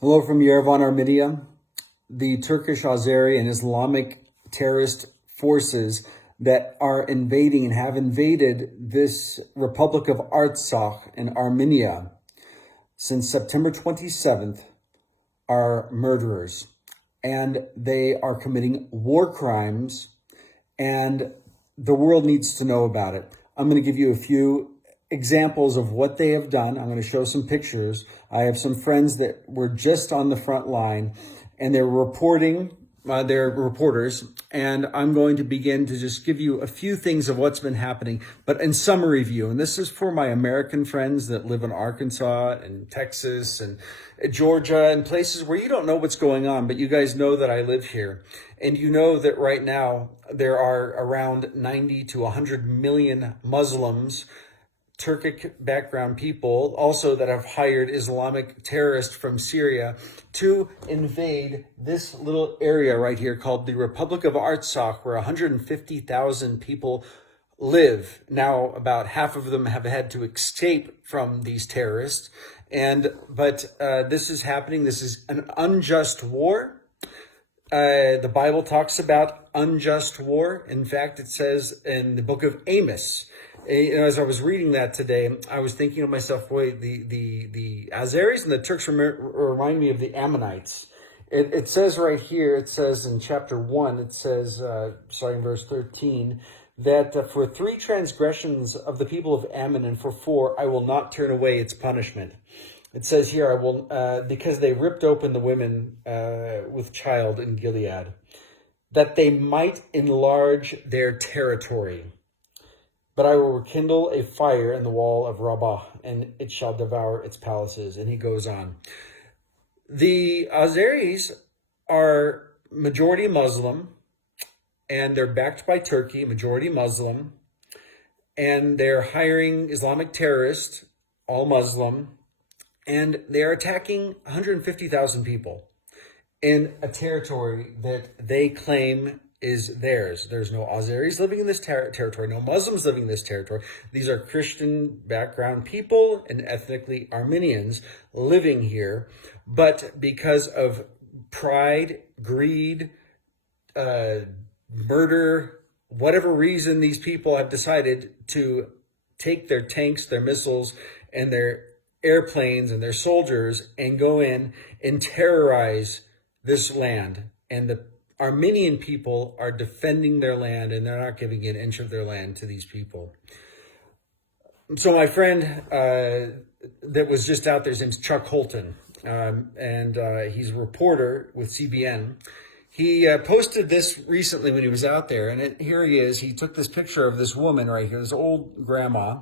Hello from Yerevan, Armenia. The Turkish, Azeri, and Islamic terrorist forces that are invading and have invaded this Republic of Artsakh in Armenia since September 27th are murderers, and they are committing war crimes, and the world needs to know about it. I'm going to give you a few examples of what they have done. I'm going to show some pictures. I have some friends that were just on the front line, and they're reporting, they're reporters, and I'm going to begin to just give you a few things of what's been happening, but in summary view. And this is for my American friends that live in Arkansas and Texas and Georgia and places where you don't know what's going on, but you guys know that I live here. And you know that right now there are around 90 to 100 million Muslims, Turkic background people also that have hired Islamic terrorists from Syria to invade this little area right here called the Republic of Artsakh, where 150,000 people live. Now, about half of them have had to escape from these terrorists. But this is happening. This is an unjust war. The Bible talks about unjust war. In fact, it says in the book of Amos, as I was reading that today, I was thinking to myself, wait, the Azeris and the Turks remind me of the Ammonites. It says right here, it says in chapter 1, it says, starting verse 13, that for 3 transgressions of the people of Ammon and for 4, I will not turn away its punishment. It says here, I will, because they ripped open the women with child in Gilead, that they might enlarge their territory. But I will rekindle a fire in the wall of Rabbah, and it shall devour its palaces. And he goes on. The Azeris are majority Muslim, and they're backed by Turkey, majority Muslim, and they're hiring Islamic terrorists, all Muslim, and they're attacking 150,000 people in a territory that they claim is theirs. There's no Azeris living in this territory, no Muslims living in this territory. These are Christian background people and ethnically Armenians living here. But because of pride, greed, murder, whatever reason, these people have decided to take their tanks, their missiles, and their airplanes and their soldiers and go in and terrorize this land. And the Armenian people are defending their land, and they're not giving an inch of their land to these people. So my friend that was just out there, his name's Chuck Holton, and he's a reporter with CBN. He posted this recently when he was out there, and here he is. He took this picture of this woman right here, this old grandma.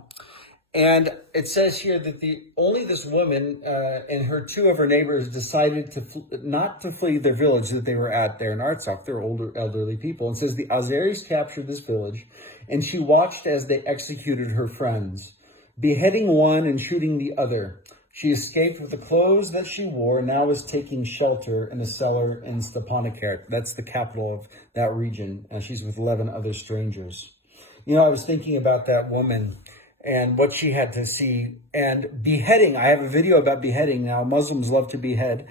And it says here that this woman and her 2 of her neighbors decided not to flee their village that they were at there in Artsakh. They're older, elderly people. It says the Azeris captured this village, and she watched as they executed her friends, beheading one and shooting the other. She escaped with the clothes that she wore, and now is taking shelter in a cellar in Stepanakert. That's the capital of that region. She's with 11 other strangers. You know, I was thinking about that woman and what she had to see. And beheading, I have a video about beheading now. Muslims love to behead.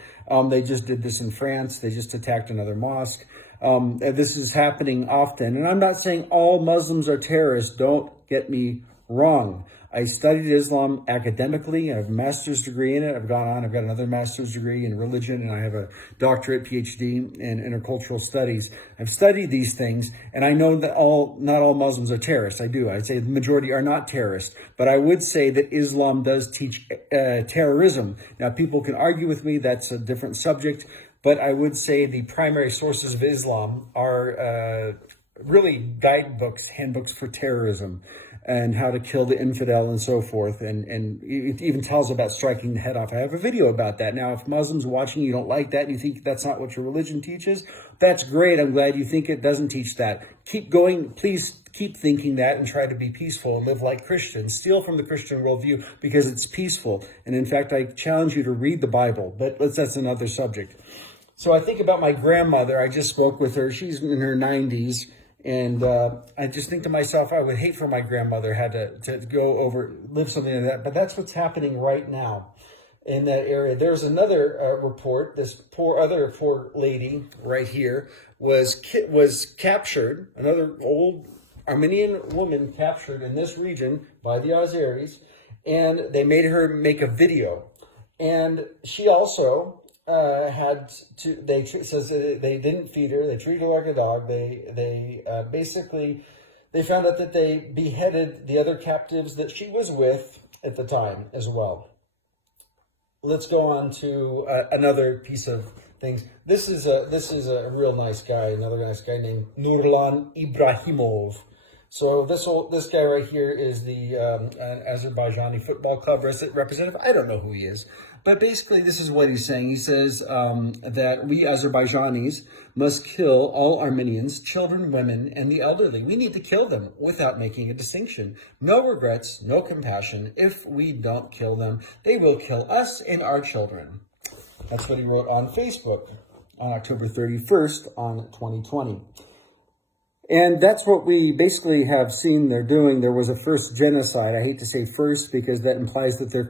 They just did this in France. They just attacked another mosque. This is happening often. And I'm not saying all Muslims are terrorists. Don't get me wrong. I studied Islam academically. I have a master's degree in it. I've got another master's degree in religion, and I have a doctorate PhD in intercultural studies. I've studied these things, and I know that not all Muslims are terrorists. I do. I'd say the majority are not terrorists, but I would say that Islam does teach terrorism. Now, people can argue with me. That's a different subject, but I would say the primary sources of Islam are really guidebooks, handbooks for terrorism, and how to kill the infidel and so forth. And it even tells about striking the head off. I have a video about that. Now, if Muslims watching, you don't like that and you think that's not what your religion teaches, that's great. I'm glad you think it doesn't teach that. Keep going. Please keep thinking that and try to be peaceful and live like Christians. Steal from the Christian worldview because it's peaceful. And in fact, I challenge you to read the Bible, but that's another subject. So I think about my grandmother. I just spoke with her. She's in her 90s. And I just think to myself, I would hate for my grandmother had to go live something like that. But that's what's happening right now. in that area. There's another report. This poor lady right here was captured. Another old Armenian woman captured in this region by the Azeris, and they made her make a video. And she also had to. Says they didn't feed her. They treated her like a dog. They basically they found out that they beheaded the other captives that she was with at the time as well. Let's go on to another piece of things. This is a real nice guy. Another nice guy named Nurlan Ibrahimov. So this guy right here is the Azerbaijani football club representative. I don't know who he is, but basically this is what he's saying. He says that we Azerbaijanis must kill all Armenians, children, women, and the elderly. We need to kill them without making a distinction. No regrets, no compassion. If we don't kill them, they will kill us and our children. That's what he wrote on Facebook on October 31st on 2020. And that's what we basically have seen they're doing. There was a first genocide. I hate to say first because that implies that there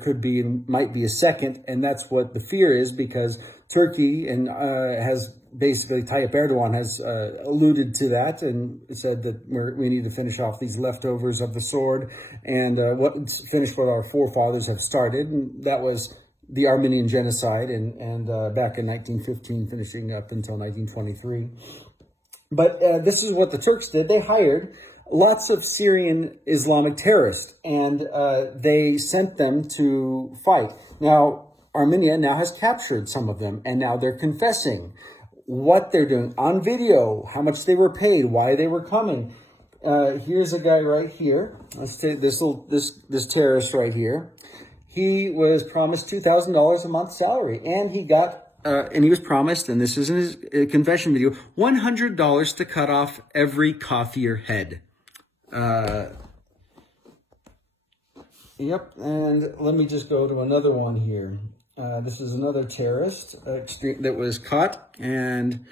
might be a second. And that's what the fear is, because Turkey and has basically, Tayyip Erdogan has alluded to that and said that we need to finish off these leftovers of the sword and finish what our forefathers have started. And that was the Armenian genocide and back in 1915, finishing up until 1923. But this is what the Turks did. They hired lots of Syrian Islamic terrorists, and they sent them to fight. Now, Armenia now has captured some of them, and now they're confessing what they're doing on video, how much they were paid, why they were coming. Here's a guy right here. Let's take this terrorist right here. He was promised $2,000 a month salary, and he got. And he was promised, and this is in his confession video, $100 to cut off every Kafir head. Yep, and let me just go to another one here. This is another terrorist that was caught, and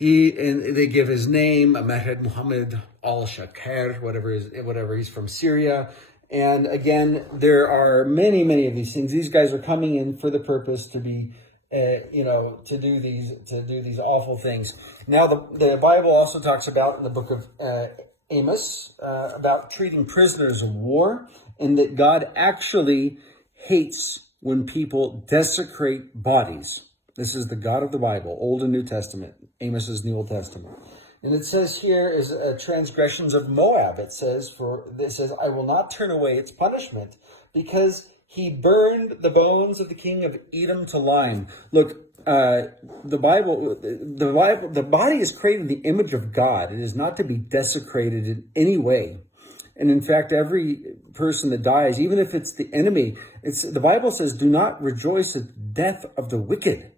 they give his name, Mahed Mohammed al-Shakir, whatever. He's from Syria. And again, there are many of these things. These guys are coming in for the purpose to be to do these awful things. Now, the Bible also talks about in the book of Amos about treating prisoners of war, and that God actually hates when people desecrate bodies. This is the God of the Bible, Old and New Testament. Amos is in the Old Testament. And it says here is transgressions of Moab. It says, I will not turn away its punishment, because he burned the bones of the king of Edom to lime. Look, the body is created in the image of God. It is not to be desecrated in any way. And in fact, every person that dies, even if it's the enemy, the Bible says, do not rejoice at the death of the wicked.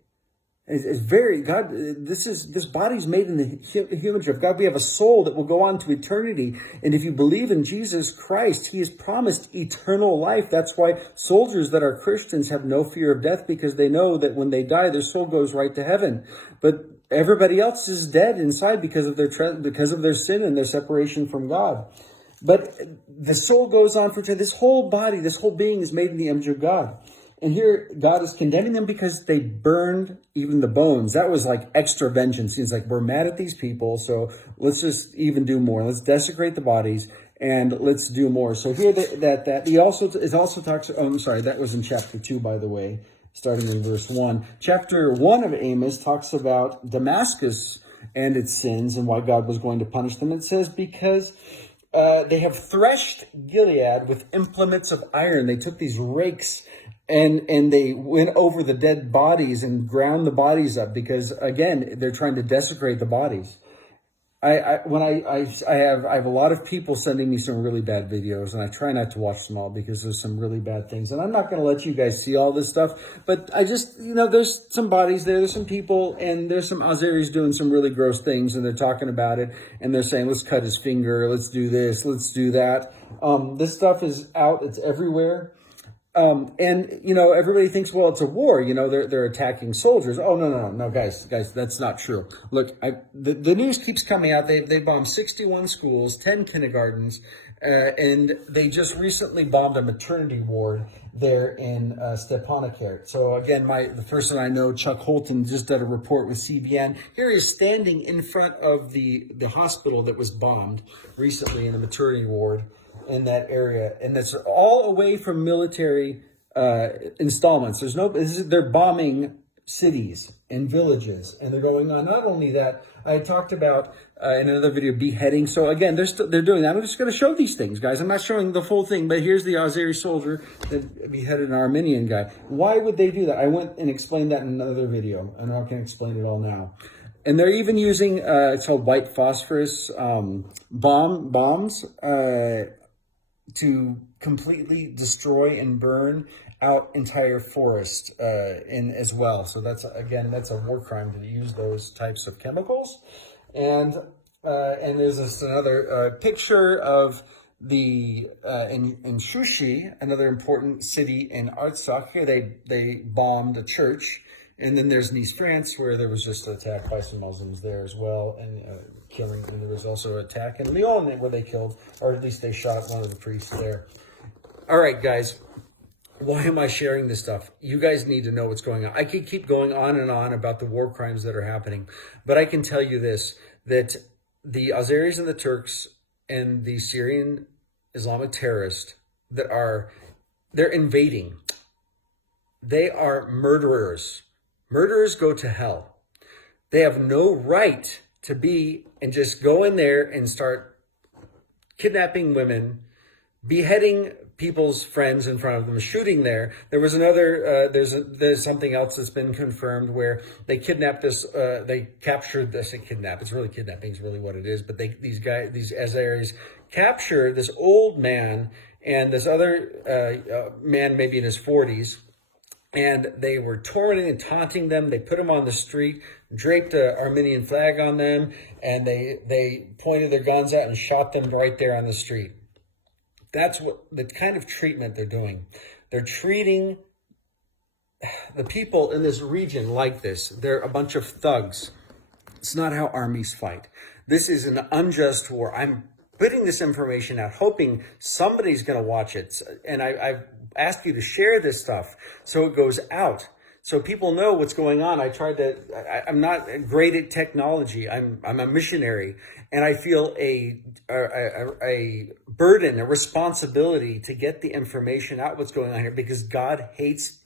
It's very, God, this body's made in the image of God. We have a soul that will go on to eternity. And if you believe in Jesus Christ, he has promised eternal life. That's why soldiers that are Christians have no fear of death, because they know that when they die, their soul goes right to heaven. But everybody else is dead inside because of their sin and their separation from God. But the soul goes on for eternity. This whole body, this whole being is made in the image of God. And here, God is condemning them because they burned even the bones. That was like extra vengeance. He's like, we're mad at these people, so let's just even do more. Let's desecrate the bodies, and let's do more. So here, it also talks. Oh, I'm sorry, that was in chapter 2, by the way, starting in verse 1. Chapter 1 of Amos talks about Damascus and its sins and why God was going to punish them. It says, because they have threshed Gilead with implements of iron. They took these rakes and they went over the dead bodies and ground the bodies up, because again, they're trying to desecrate the bodies. I have a lot of people sending me some really bad videos, and I try not to watch them all because there's some really bad things. And I'm not going to let you guys see all this stuff, but I just, there's some bodies there's some people, and there's some Azeris doing some really gross things, and they're talking about it, and they're saying, let's cut his finger, let's do this, let's do that. This stuff is out, it's everywhere. Everybody thinks, well, it's a war, they're attacking soldiers. Oh, no, guys, that's not true. Look, the news keeps coming out. They bombed 61 schools, 10 kindergartens. And they just recently bombed a maternity ward there in Stepanakert. So again, the person I know, Chuck Holton, just did a report with CBN. Here he is standing in front of the hospital that was bombed recently in the maternity ward in that area. And that's all away from military installments. They're bombing cities and villages, and they're going on. Not only that, I talked about in another video beheading. So again, they're doing that. I'm just going to show these things, guys. I'm not showing the full thing, but here's the Azeri soldier that beheaded an Armenian guy. Why would they do that? I went and explained that in another video, and I can explain it all now. And they're even using it's called white phosphorus bombs to completely destroy and burn out entire forest in as well. So that's a war crime to use those types of chemicals. And there's another picture of the in Shushi, another important city in Artsakh. Here they bombed a church. And then there's Nice, France, where there was just an attack by some Muslims there as well, and killing. And there was also an attack in Lyon where they killed, or at least they shot one of the priests there. All right, guys. Why am I sharing this stuff? You guys need to know what's going on. I could keep going on and on about the war crimes that are happening, but I can tell you this, that the Azeris and the Turks and the Syrian Islamic terrorists they're invading. They are murderers. Murderers go to hell. They have no right to be and just go in there and start kidnapping women, beheading people's friends in front of them, shooting there. There was another, there's something else that's been confirmed where they kidnapped this, they captured this, it's really kidnapping is really what it is, but these Azeris captured this old man and this other man, maybe in his 40s, and they were tormenting and taunting them. They put them on the street, draped an Armenian flag on them, and they pointed their guns at and shot them right there on the street. That's what the kind of treatment they're doing. They're treating the people in this region like this. They're a bunch of thugs. It's not how armies fight. This is an unjust war. I'm putting this information out, hoping somebody's going to watch it. And I've asked you to share this stuff so it goes out, so people know what's going on. I'm not great at technology. I'm a missionary, and I feel a burden, a responsibility to get the information out what's going on here, because God hates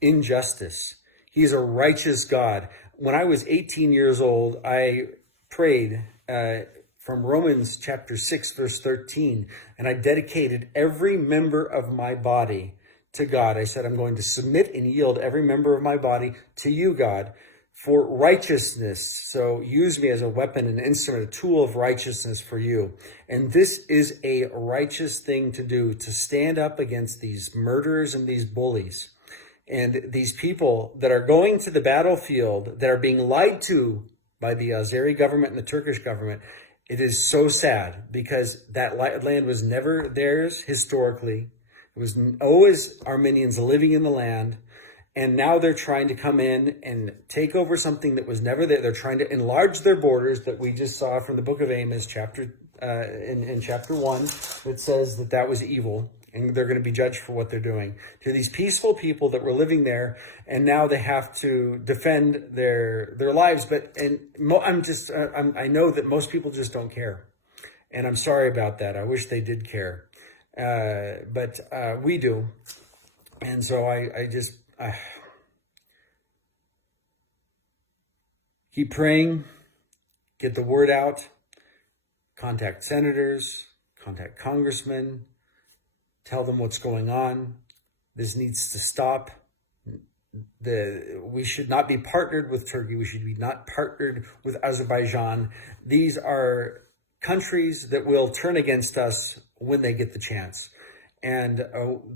injustice. He's a righteous God. When I was 18 years old, I prayed from Romans chapter 6, verse 13, and I dedicated every member of my body to God. I said, I'm going to submit and yield every member of my body to you, God, for righteousness. So use me as a weapon, an instrument, a tool of righteousness for you. And this is a righteous thing to do, to stand up against these murderers and these bullies and these people that are going to the battlefield, that are being lied to by the Azeri government and the Turkish government. It is so sad, because that land was never theirs historically. It was always Armenians living in the land. And now they're trying to come in and take over something that was never there. They're trying to enlarge their borders, that we just saw from the book of Amos, in chapter 1, that says that was evil. And they're going to be judged for what they're doing to these peaceful people that were living there. And now they have to defend their lives. I know that most people just don't care. And I'm sorry about that. I wish they did care. But we do. And so I keep praying, get the word out, contact senators, contact congressmen, tell them what's going on. This needs to stop. We should not be partnered with Turkey. We should be not partnered with Azerbaijan. These are countries that will turn against us when they get the chance. And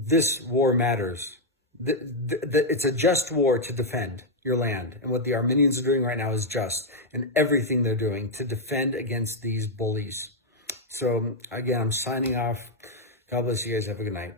this war matters. It's a just war to defend your land. And what the Armenians are doing right now is just. And everything they're doing to defend against these bullies. So again, I'm signing off. God bless you guys. Have a good night.